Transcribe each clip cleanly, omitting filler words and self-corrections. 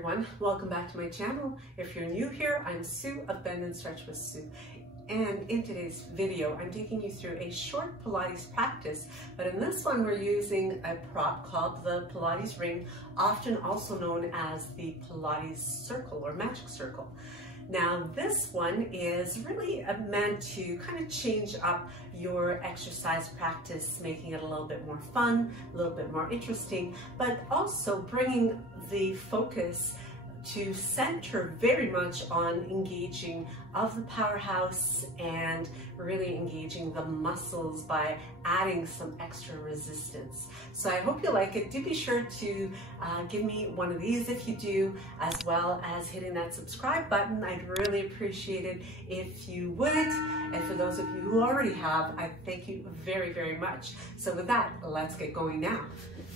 everyone, welcome back to my channel. If you're new here, I'm Sue of Bendnstretch with Sue. And in today's video, I'm taking you through a short Pilates practice, but in this one we're using a prop called the Pilates ring, often also known as the Pilates circle or magic circle. Now this one is really meant to kind of change up your exercise practice, making it a little bit more fun, a little bit more interesting, but also bringing the focus to center very much on engaging of the powerhouse and really engaging the muscles by adding some extra resistance. So I hope you like it. Do be sure to give me one of these if you do, as well as hitting that subscribe button. I'd really appreciate it if you would. And for those of you who already have, I thank you very, very much. So with that, let's get going now.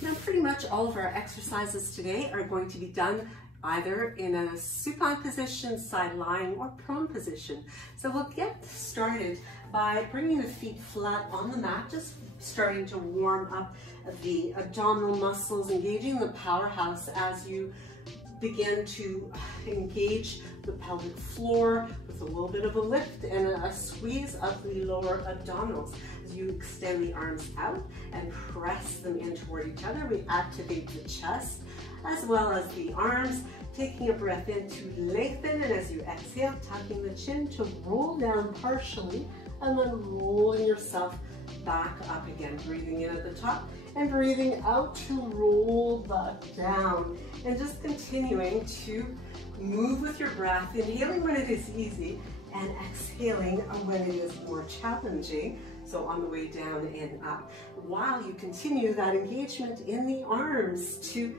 Now pretty much all of our exercises today are going to be done either in a supine position, side lying, or prone position. So we'll get started by bringing the feet flat on the mat, just starting to warm up the abdominal muscles, engaging the powerhouse as you begin to engage the pelvic floor with a little bit of a lift and a squeeze of the lower abdominals. As you extend the arms out and press them in toward each other, we activate the chest as well as the arms, taking a breath in to lengthen, and as you exhale, tucking the chin to roll down partially, and then rolling yourself back up again, breathing in at the top and breathing out to roll back down, and just continuing to move with your breath, inhaling when it is easy and exhaling when it is more challenging. So on the way down and up, while you continue that engagement in the arms to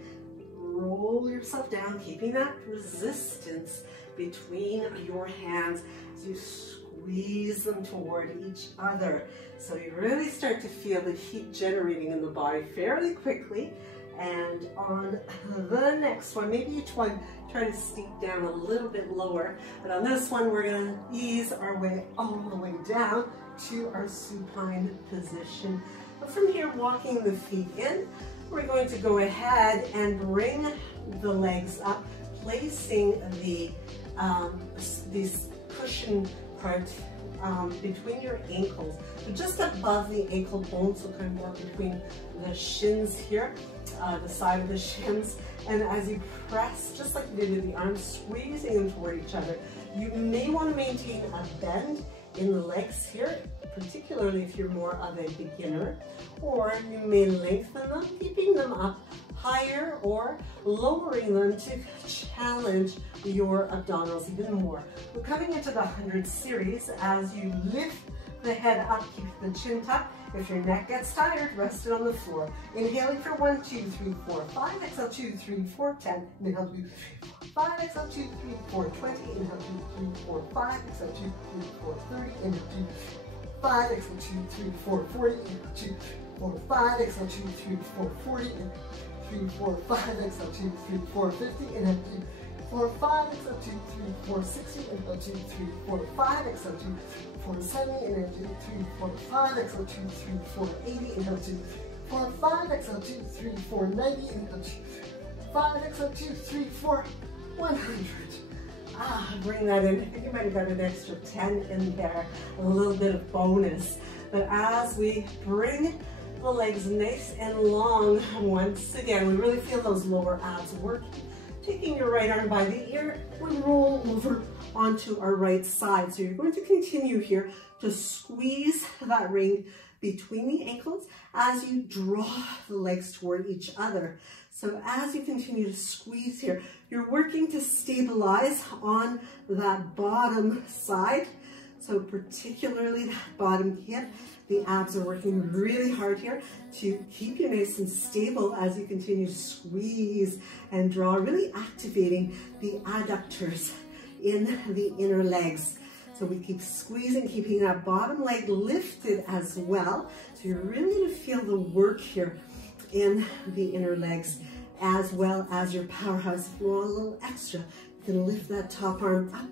roll yourself down, keeping that resistance between your hands as you squeeze them toward each other. So you really start to feel the heat generating in the body fairly quickly. And on the next one, maybe each one try to steep down a little bit lower, but on this one we're going to ease our way all the way down to our supine position. But from here, walking the feet in, we're going to go ahead and bring the legs up, placing the these cushion part between your ankles, so just above the ankle bone, so kind of more between the shins here, the side of the shins. And as you press, just like you did with the arms, squeezing them toward each other, you may want to maintain a bend in the legs here, particularly if you're more of a beginner, or you may lengthen them, keeping them up higher or lowering them to challenge your abdominals even more. We're coming into the 100 series. As you lift the head up, keep the chin tucked. If your neck gets tired, rest it on the floor. Inhaling for 1, 2, 3, 4, 5. Exhale 2, 3, 4, 10. Inhale 2, 3, 4, 5. Exhale 2, 3, 4, 20. Inhale 2, 3, 4, 5. Exhale 2, 3, 4, 30. Inhale 2, 5. Exhale 2, 3, 4, 40. Inhale 2, 3, 4, 5. Exhale 2, 3, 4, 40. Inhale 3, 4, 5. Exhale 2, 3, 4, 50. Inhale 2, 4, 5. Exhale 2, 3, 4, 60. Inhale 2, 3, 4, 5. Exhale 2, 4, 70. Inhale 2, 3, 4, 5. Exhale 2, 3, 4, 80. Inhale 2, 4, 5. Exhale 2, 3, 4, 90. Inhale 2, 5. Exhale 2, 3, 4, 100. Bring that in. I think you might have got an extra 10 in there, a little bit of bonus. But as we bring the legs nice and long, once again, we really feel those lower abs working. Taking your right arm by the ear, we roll over onto our right side. So you're going to continue here to squeeze that ring between the ankles as you draw the legs toward each other. So as you continue to squeeze here, you're working to stabilize on that bottom side. So particularly that bottom hip, the abs are working really hard here to keep you nice and stable as you continue to squeeze and draw, really activating the adductors in the inner legs. So we keep squeezing, keeping that bottom leg lifted as well. So you're really going to feel the work here in the inner legs, as well as your powerhouse. If you want a little extra, you can lift that top arm up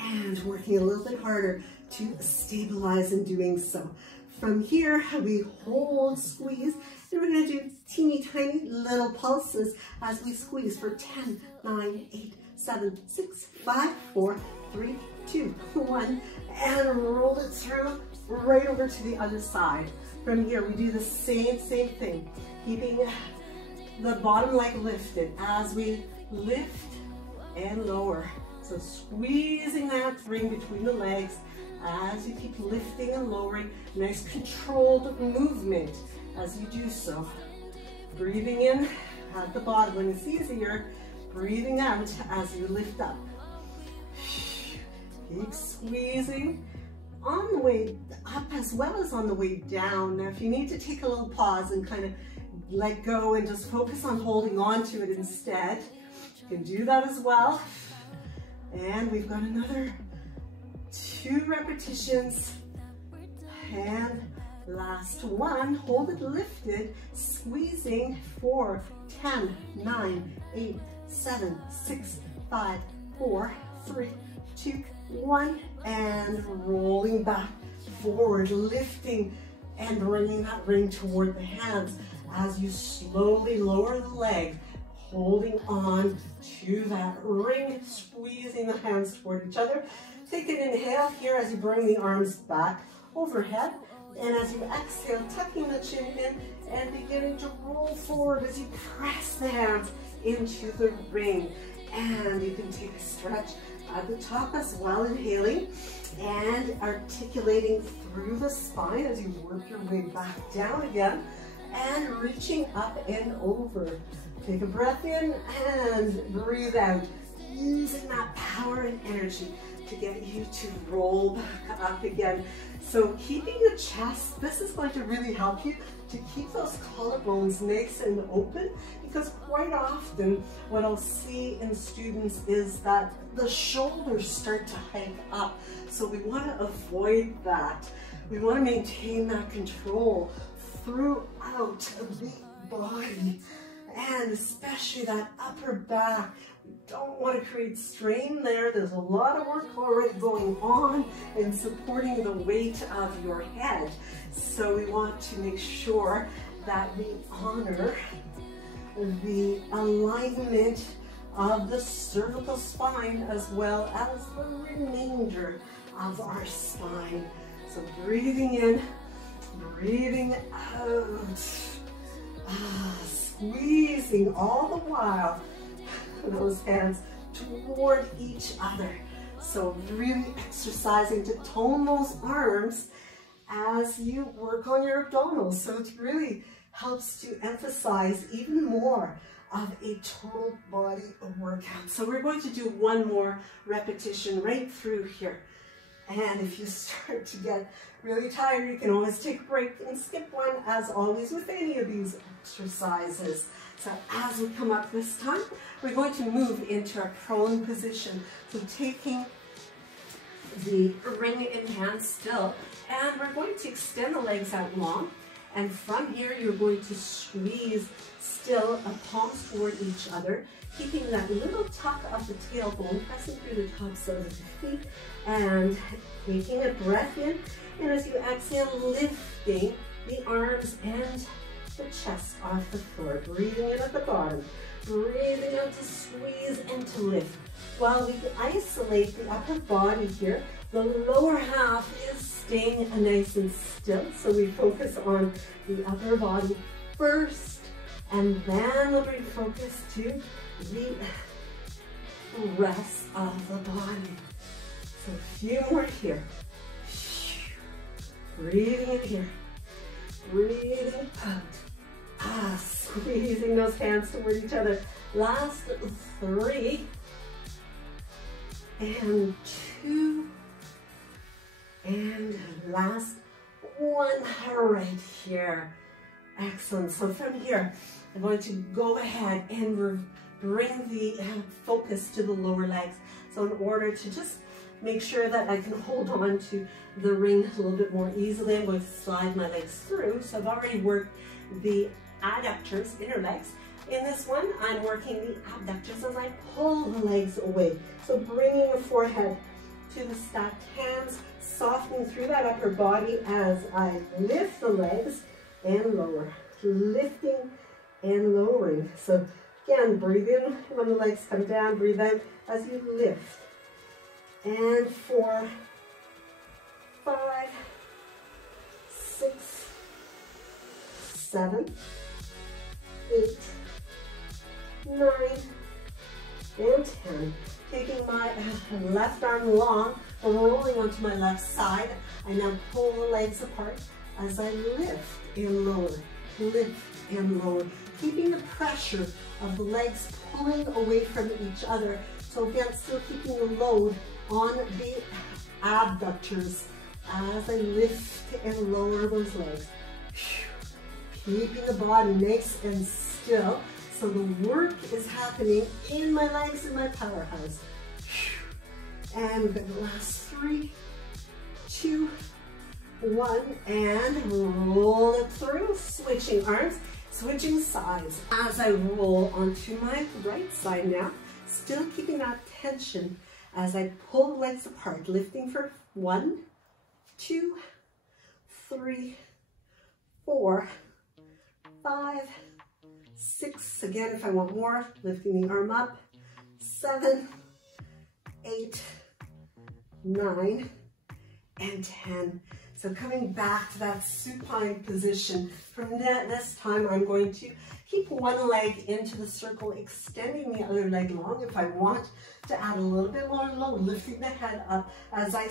and working a little bit harder to stabilize in doing so. From here, we hold, squeeze, and we're going to do teeny tiny little pulses as we squeeze for 10, 9, 8, 7, 6, 5, 4, 3, 2, 1, and roll it through right over to the other side. From here, we do the same thing, keeping the bottom leg lifted as we lift and lower. So squeezing that ring between the legs as you keep lifting and lowering. Nice controlled movement as you do so. Breathing in at the bottom when it's easier, breathing out as you lift up. Keep squeezing on the way up as well as on the way down. Now, if you need to take a little pause and kind of let go and just focus on holding on to it instead, you can do that as well. And we've got another 2 repetitions. And last one, hold it lifted, squeezing for 10, 9, 8, 7, 6, 5, 4, 3, 2, 1, and rolling back forward, lifting and bringing that ring toward the hands as you slowly lower the leg, holding on to that ring, squeezing the hands toward each other. Take an inhale here as you bring the arms back overhead, and as you exhale, tucking the chin in and beginning to roll forward as you press the hands into the ring. And you can take a stretch at the top as well, inhaling and articulating through the spine as you work your way back down again and reaching up and over. Take a breath in and breathe out, using that power and energy to get you to roll back up again. So keeping the chest, this is going to really help you to keep those collarbones nice and open, because quite often what I'll see in students is that the shoulders start to hike up. So we want to avoid that. We want to maintain that control throughout the body, and especially that upper back. We don't want to create strain there. There's a lot of work already going on in supporting the weight of your head. So we want to make sure that we honor the alignment of the cervical spine as well as the remainder of our spine. So breathing in, breathing out, squeezing all the while those hands toward each other. So really exercising to tone those arms as you work on your abdominals. So it really helps to emphasize even more of a total body workout. So we're going to do one more repetition right through here. And if you start to get really tired, you can always take a break and skip one, as always with any of these exercises. So as we come up this time, we're going to move into our prone position. So taking the ring in hand still, and we're going to extend the legs out long. And from here, you're going to squeeze still, palms toward each other, keeping that little tuck of the tailbone, pressing through the tops of the feet, and taking a breath in. And as you exhale, lifting the arms and the chest off the floor. Breathing in at the bottom, breathing out to squeeze and to lift. While we isolate the upper body here, the lower half is staying nice and still. So we focus on the upper body first, and then we'll bring focus to the rest of the body. So a few more here. Breathing in here, breathing out. Squeezing those hands toward each other. Last 3 and 2 and last 1 right here. Excellent. So from here, I'm going to go ahead and bring the focus to the lower legs. So in order to just make sure that I can hold on to the ring a little bit more easily, I'm going to slide my legs through. So I've already worked the adductors, inner legs. In this one, I'm working the abductors as I pull the legs away. So bringing the forehead to the stacked hands, softening through that upper body as I lift the legs and lower. Lifting and lowering. So again, breathe in when the legs come down, breathe out as you lift. And 4, 5, 6, 7, 8, 9, and 10. Taking my left arm long, rolling onto my left side. I now pull the legs apart as I lift and lower, lift and lower, keeping the pressure of the legs pulling away from each other. So again, still keeping the load on the abductors as I lift and lower those legs. Keeping the body nice and still. So the work is happening in my legs in my powerhouse. And the last 3, 2, 1, and roll it through. Switching arms, switching sides. As I roll onto my right side now, still keeping that tension as I pull the legs apart, lifting for 1, 2, 3, 4, 5, 6, again if I want more, lifting the arm up, 7, 8, 9, and 10. So coming back to that supine position. From this time, I'm going to keep one leg into the circle, extending the other leg long. If I want to add a little bit more load, lifting the head up as I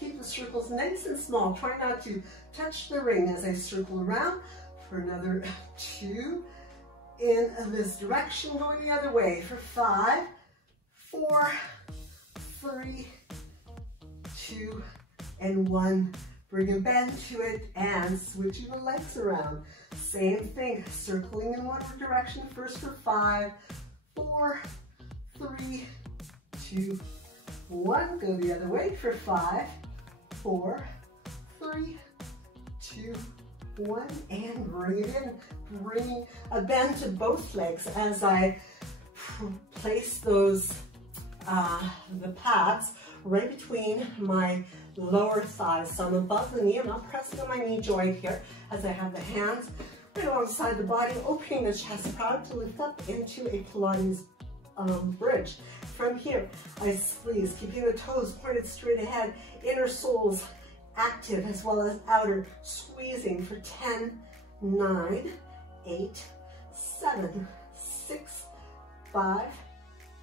keep the circles nice and small. Try not to touch the ring as I circle around for another 2. In this direction, going the other way for 5, 4, 3, 2, and 1. Bring a bend to it and switching the legs around. Same thing, circling in one direction first for 5, 4, 3, 2, 1. Go the other way for 5, 4, 3, 2, 1, and bring it in. Bringing a bend to both legs as I place those, the pads right between my lower thighs. So I'm above the knee, I'm not pressing on my knee joint here as I have the hands right alongside the body, opening the chest, proud to lift up into a Pilates bridge. From here, I squeeze, keeping the toes pointed straight ahead, inner soles active as well as outer, squeezing for 10, 9, 8, 7, 6, 5,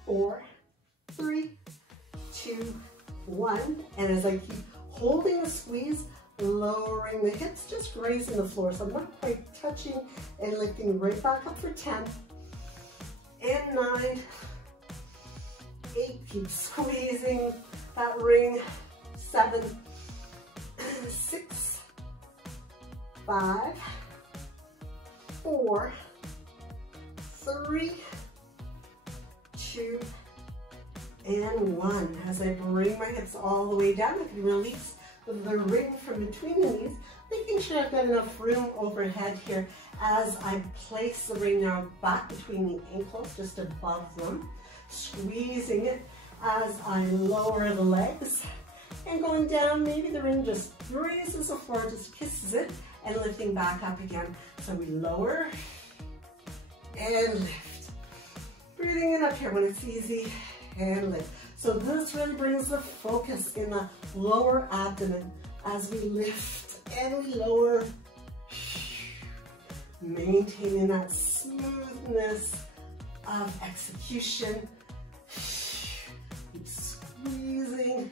4, 3, 2, 1. And as I keep holding the squeeze, lowering the hips, just grazing the floor. So I'm not quite touching and lifting right back up for 10, and 9, 8, keep squeezing that ring, 7, 6, 5, 4, 3, 2, and 1. As I bring my hips all the way down, I can release the ring from between the knees, making sure I've got enough room overhead here as I place the ring now back between the ankles, just above them, squeezing it as I lower the legs. And going down, maybe the ring just grazes the floor, just kisses it, and lifting back up again. So we lower and lift. Breathing in up here when it's easy, and lift. So this really brings the focus in the lower abdomen as we lift and we lower, maintaining that smoothness of execution. Keep squeezing.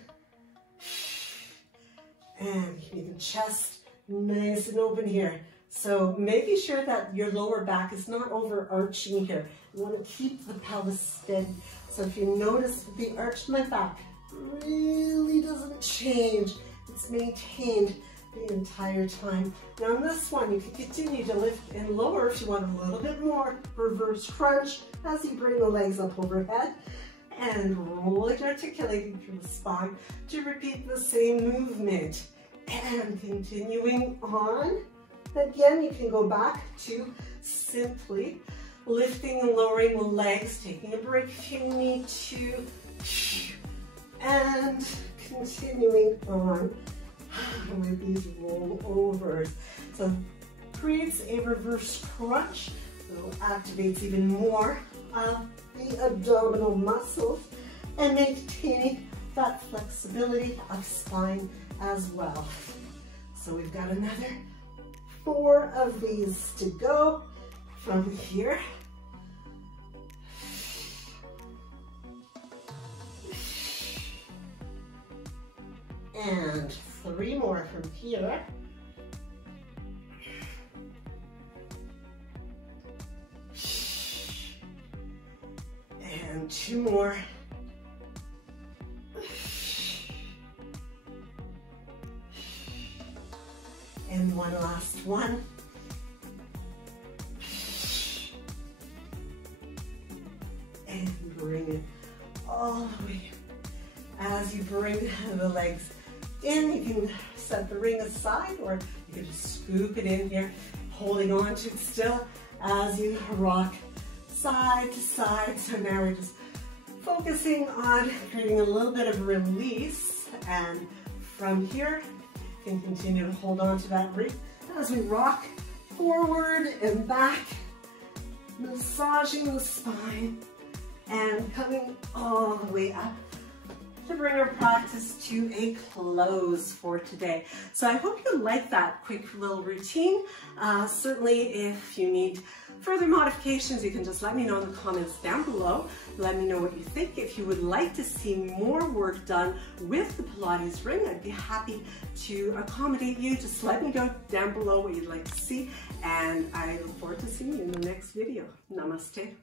And keeping the chest nice and open here. So making sure that your lower back is not overarching here. You want to keep the pelvis steady. So if you notice the arch of my back really doesn't change, it's maintained the entire time. Now on this one, you can continue to lift and lower if you want a little bit more. Reverse crunch as you bring the legs up overhead. And rolling, articulating through the spine to repeat the same movement. And continuing on, again, you can go back to simply lifting and lowering the legs, taking a break if you need to, and continuing on with these rollovers. So creates a reverse crunch, So it activates even more of the abdominal muscles and maintaining that flexibility of spine as well. So we've got another 4 of these to go from here. And 3 more from here. And 2 more. And one last one. And bring it all the way. As you bring the legs in, you can set the ring aside, or you can just scoop it in here, holding on to it still as you rock side to side. So now we're just focusing on creating a little bit of release, and from here you can continue to hold on to that ring as we rock forward and back, massaging the spine and coming all the way up to bring our practice to a close for today. So I hope you like that quick little routine. Certainly if you need further modifications, you can just let me know in the comments down below. Let me know what you think. If you would like to see more work done with the Pilates ring, I'd be happy to accommodate you. Just let me know down below what you'd like to see, and I look forward to seeing you in the next video. Namaste.